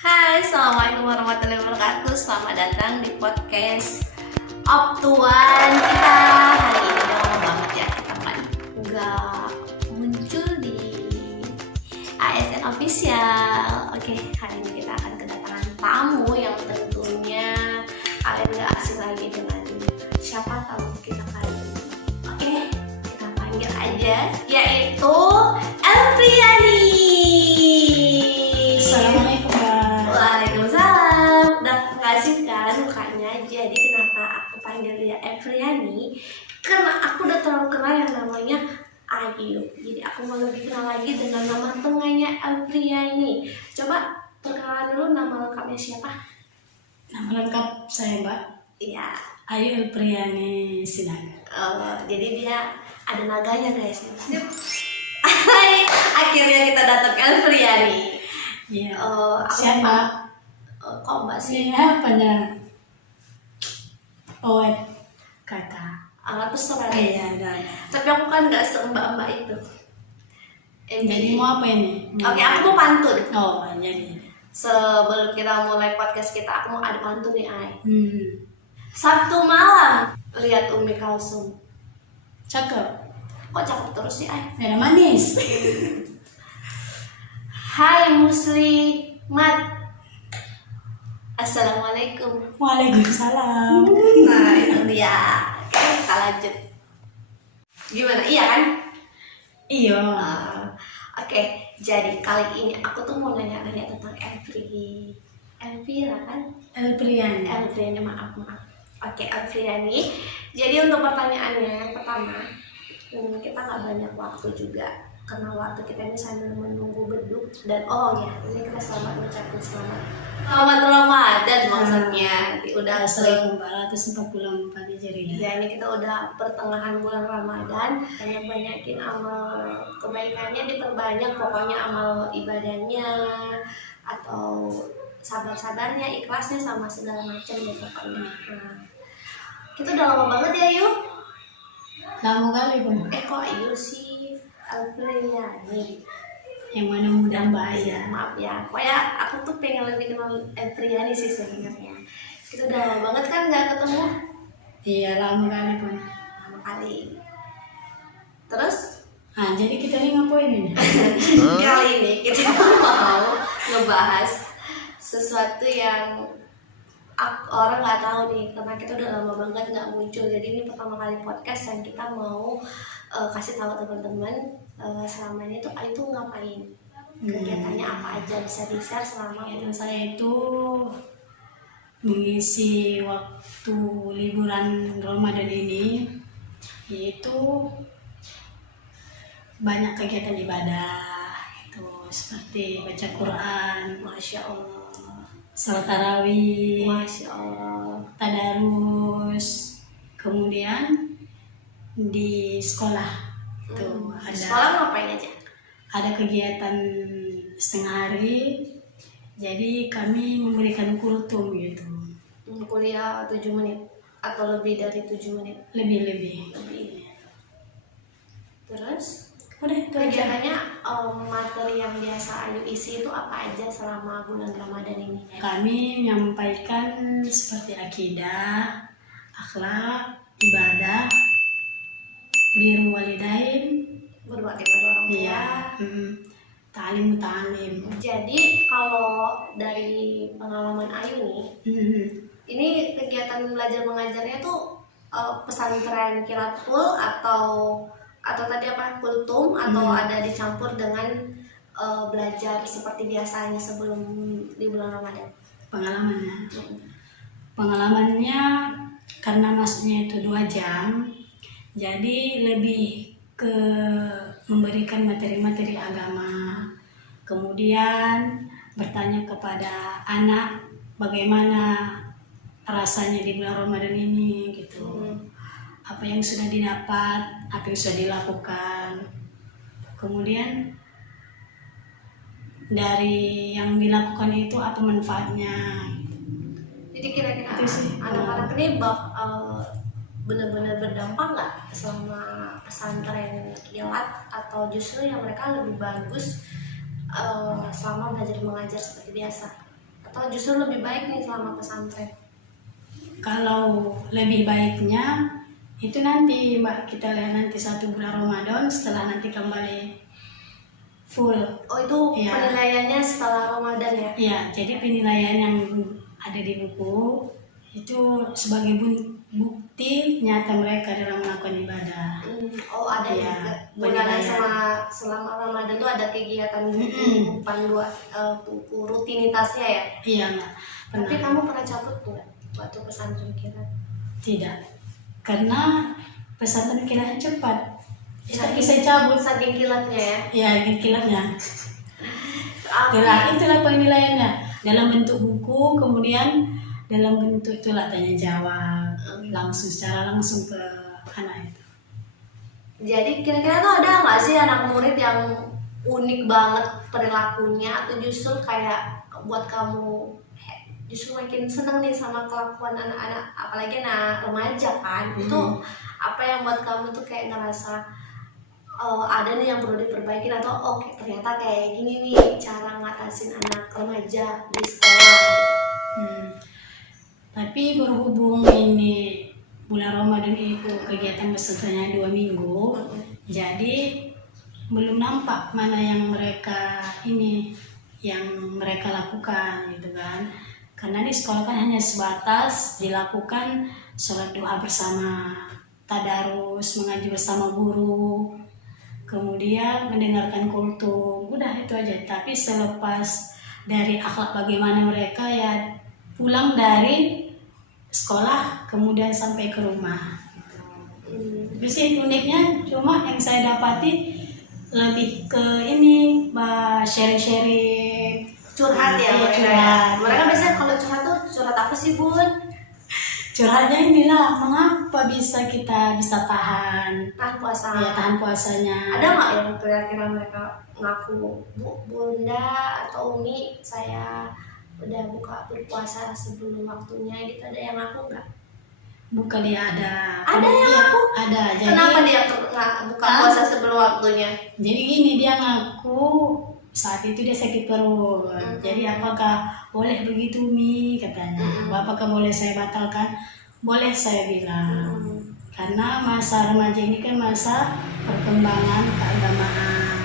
Hai, Assalamualaikum warahmatullahi wabarakatuh. Selamat datang di podcast Optuan kita. Hari ini udah lama banget ya kita kan nggak muncul di ASN Official. Oke, hari ini kita akan kedatangan tamu yang tentunya kalian nggak asing lagi dengan siapa tamu kita kali ini. Oke, kita panggil aja, yaitu Elfriani. Assalamualaikum, Kak. Waalaikumsalam. Udah kasih kan mukanya. Jadi kenapa aku panggil dia Elfriani? Karena aku udah terlalu kenal yang namanya Ayu. Jadi aku mau lebih kenal lagi dengan nama tengahnya Elfriani. Coba perkenalan dulu, nama lengkapnya siapa? Nama lengkap saya Mbak Iya. Ayu Elfriani Sinaga. Jadi dia ada naganya guys. Hai, akhirnya kita datang ke Elfriani. Iya. Aku Siapa? Kok Mbak sih? Siapanya? Oh, kakak. Terserah. Iya, ada. Tapi aku kan nggak se-mbak-mbak itu. Jadi mau apa ini? Oke, aku mau pantun. Oh, jadi. Sebelum kita mulai podcast kita, aku mau ada pantun nih, Ay. Sabtu malam lihat Umi Kalsum. Cakep. Kok cakep terus sih, Ay? Merah manis. Hai muslimat. Assalamualaikum. Waalaikumsalam. Nah, itu dia. Oke, kita lanjut. Gimana? Iya kan? Iya. Oke, jadi kali ini aku tuh mau nanya-nanya tentang Elvira kan? Elfriani, maaf. Oke, Elfriani. Jadi untuk pertanyaannya yang pertama, kita nggak banyak waktu juga karena waktu kita ini sambil menunggu beduk dan ini kita selamat mengucapkan selamat Ramadan maksudnya. Udah sering 1444 Hijriah. ya, ini kita udah pertengahan bulan Ramadan. Banyakin amal kebaikannya, diperbanyak pokoknya amal ibadahnya atau sabar-sabarnya, ikhlasnya sama segala macam deh pokoknya. Nah, kita udah lama banget ya Yu. Lama kali pun. Kok Ayu sih Elfriani? Yang mana mudah Mbak Ayu. Ya, maaf ya. Pokoknya aku tuh pengen lebih kenal Elfriani sih sebenarnya. Kita udah lama banget kan nggak ketemu. Iya, lama kali pun. Lama kali. Terus Jadi kita ini ngapain ini? kali ini kita mau ngebahas sesuatu yang orang nggak tahu nih, karena kita udah lama banget nggak muncul. Jadi ini pertama kali podcast dan kita mau kasih tahu teman-teman selama ini tuh Ayu tuh ngapain, kegiatannya apa aja, bisa di-share selama Kegiatan saya itu mengisi waktu liburan Ramadan ini, yaitu banyak kegiatan ibadah itu seperti baca Quran, Masya Allah, salat tarawih, Masya Allah. tadarus, kemudian di sekolah tuh Sekolah ngapain aja? ada kegiatan setengah hari, jadi kami memberikan kultum gitu, Kuliah 7 menit atau lebih dari 7 menit? lebih. Terus Udah itu aja. kegiatannya, materi yang biasa Ayu isi itu apa aja selama bulan Ramadan ini? Kami menyampaikan seperti akidah, akhlak, ibadah, birrul walidain, Berbakti pada orang tua. iya, ta'lim muta'alim. Jadi kalau dari pengalaman Ayu nih, ini kegiatan belajar mengajarnya tuh pesantren Qiratul atau tadi apa, kultum, atau ada dicampur dengan belajar seperti biasanya sebelum di bulan Ramadan? Pengalamannya karena masuknya itu 2 jam, jadi lebih ke memberikan materi-materi agama, kemudian bertanya kepada anak bagaimana rasanya di bulan Ramadan ini gitu, apa yang sudah didapat, apa yang sudah dilakukan, kemudian dari yang dilakukan itu apa manfaatnya. Jadi kira-kira Itu sih. anak-anak ini benar-benar berdampak nggak selama pesantren kilat, atau justru yang mereka lebih bagus selama belajar mengajar seperti biasa? Atau justru lebih baik nih selama pesantren? Kalau lebih baiknya itu nanti Mbak, kita lihat nanti 1 bulan Ramadan setelah nanti kembali full. Oh itu Iya. penilaiannya setelah Ramadan ya? Ya, jadi penilaian yang ada di buku itu sebagai bukti nyata mereka dalam melakukan ibadah. Oh ada Iya, ya, bulanan penilaian. selama Ramadan tuh ada kegiatan Mm-mm. buku rutinitasnya ya? Iya Mbak, Tapi pernah. kamu pernah cabut nggak waktu pesantren kilat? Tidak, karena pesantren kiranya cepat. Tapi Saking- saya cabut. Saking kilatnya ya? Ya, kilatnya. Aku- Itulah penilaiannya dalam bentuk buku, kemudian dalam bentuk itulah tanya jawab langsung secara langsung ke anak itu. Jadi kira-kira tuh ada nggak sih anak murid yang unik banget perilakunya atau justru kayak buat kamu justru makin seneng nih sama kelakuan anak-anak, apalagi anak remaja kan? Itu apa yang buat kamu tuh kayak ngerasa ada nih yang perlu diperbaiki, atau oke ternyata kayak gini nih cara ngatasin anak remaja di sekolah gitu. Tapi berhubung ini bulan Ramadan itu kegiatan pesantrennya 2 minggu, jadi belum nampak mana yang mereka lakukan gitu kan. Karena di sekolah kan hanya sebatas dilakukan sholat duha bersama, tadarus, mengaji bersama guru, kemudian mendengarkan kultum, udah itu aja. Tapi selepas dari akhlak bagaimana mereka ya pulang dari sekolah kemudian sampai ke rumah gitu. Di sini uniknya cuma yang saya dapati lebih ke ini sharing-sharing, Curhat ya Iya, mereka ya. curhat. Mereka biasanya kalau curhat tuh curhat apa sih Bun? Curhatnya inilah mengapa kita bisa tahan Tahan puasa. ya, tahan puasanya. Ada nggak yang kira-kira mereka ngaku, Bunda atau Umi saya udah berpuasa sebelum waktunya gitu, ada yang ngaku nggak? Bukan dia ada. Ada yang Iya, ngaku? ada. Jadi, Kenapa dia buka puasa sebelum waktunya? Jadi gini, dia ngaku saat itu dia sakit perut. Jadi apakah boleh begitu Mi katanya? Apakah boleh saya batalkan? Boleh saya bilang. Karena masa remaja ini kan masa perkembangan keagamaan.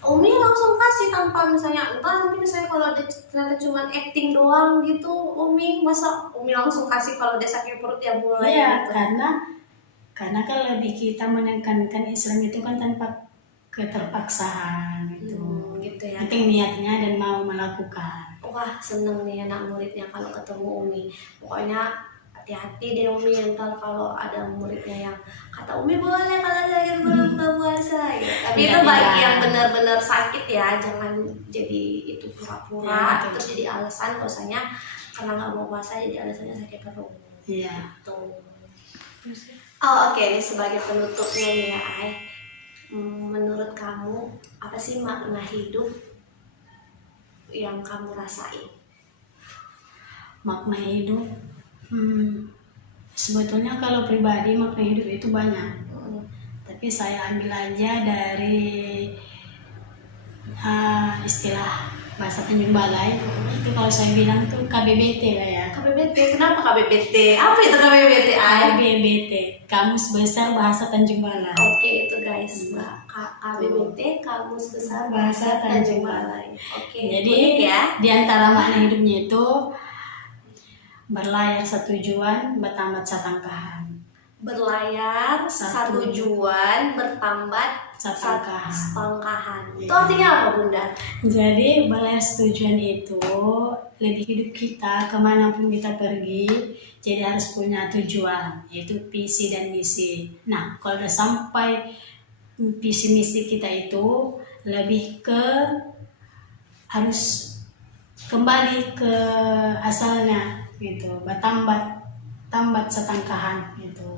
Umi langsung kasih tanpa misalnya, entah nanti misalnya kalau dia ternyata cuma acting doang gitu, Umi langsung kasih kalau dia sakit perut ya boleh Iya, gitu. karena kan lebih kita menekankan Islam itu kan tanpa keterpaksaan gitu. Gitu ya. Penting niatnya dan mau melakukan. Wah seneng nih anak muridnya kalau ketemu Umi. Pokoknya hati-hati deh Umi, ntar kalau ada muridnya yang kata Umi boleh kalau saya belum buka puasa gitu. Tapi itu Tidak, bagi tidak. yang benar-benar sakit ya, jangan jadi itu pura-pura Ya, betul. terus jadi alasan bahwasanya karena nggak mau puasa jadi alasannya sakit perut. Iya. Tuh. Oh oke, ini sebagai penutupnya nih ya Ai. Menurut kamu apa sih makna hidup yang kamu rasain? Makna hidup, sebetulnya kalau pribadi makna hidup itu banyak. Tapi saya ambil aja dari istilah bahasa Tanjung Balai. Itu kalau saya bilang itu KBBT lah ya. KBBT, kenapa KBBT? Apa itu KBBT? KBBT, Kamus Besar Bahasa Tanjung Balai. Oke itu guys, Mbak. KBBT, Kamus Besar Bahasa Tanjung Balai. Oke, Jadi unik ya. di antara makna hidupnya itu berlayar setujuan, bertambat satangkahan. Berlayar Satu. satujuan, bertambat Satangkahan. setangkahan. Iya. Itu artinya apa Bunda? Jadi berlayar setujuan itu lebih hidup kita kemanapun kita pergi, jadi harus punya tujuan, yaitu visi dan misi. Nah kalau udah sampai visi misi kita itu lebih ke harus kembali ke asalnya gitu, bertambat setangkahan gitu.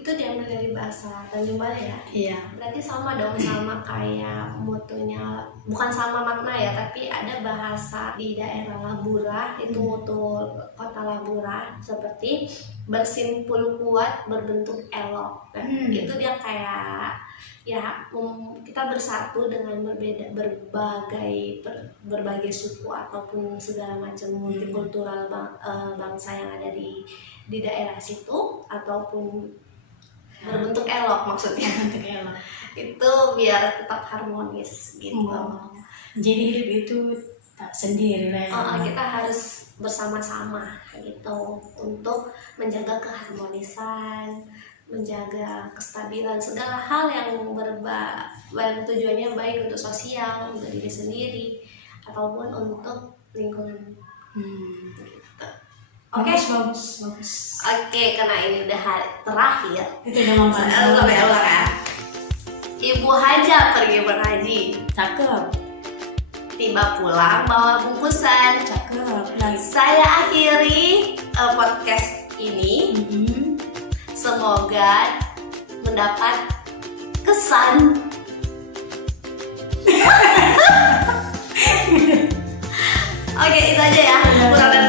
Itu diambil dari bahasa Tanjung Balai ya? Iya. Berarti sama dong sama kayak mutunya, bukan sama makna ya, tapi ada bahasa di daerah Labura itu mutu kota Labura seperti bersimpul kuat berbentuk elok. Nah, itu dia kayak ya kita bersatu dengan berbagai suku ataupun segala macam multikultural bangsa yang ada di daerah situ, ataupun berbentuk elok maksudnya. Bentuk elok. Itu biar tetap harmonis gitu. Jadi hidup itu tak sendiri lah ya. Kita harus bersama-sama gitu untuk menjaga keharmonisan, menjaga kestabilan segala hal yang tujuannya baik untuk sosial, untuk diri sendiri ataupun untuk lingkungan. Gitu. Oke. Bagus. Oke, karena ini udah hari terakhir. Itu udah manfaat. Ya. Ibu Haja pergi berhaji. Cakep. Tiba pulang bawa bungkusan. Cakep. Nice. Saya akhiri podcast ini. Semoga mendapat kesan. Oke, itu aja ya. Kurang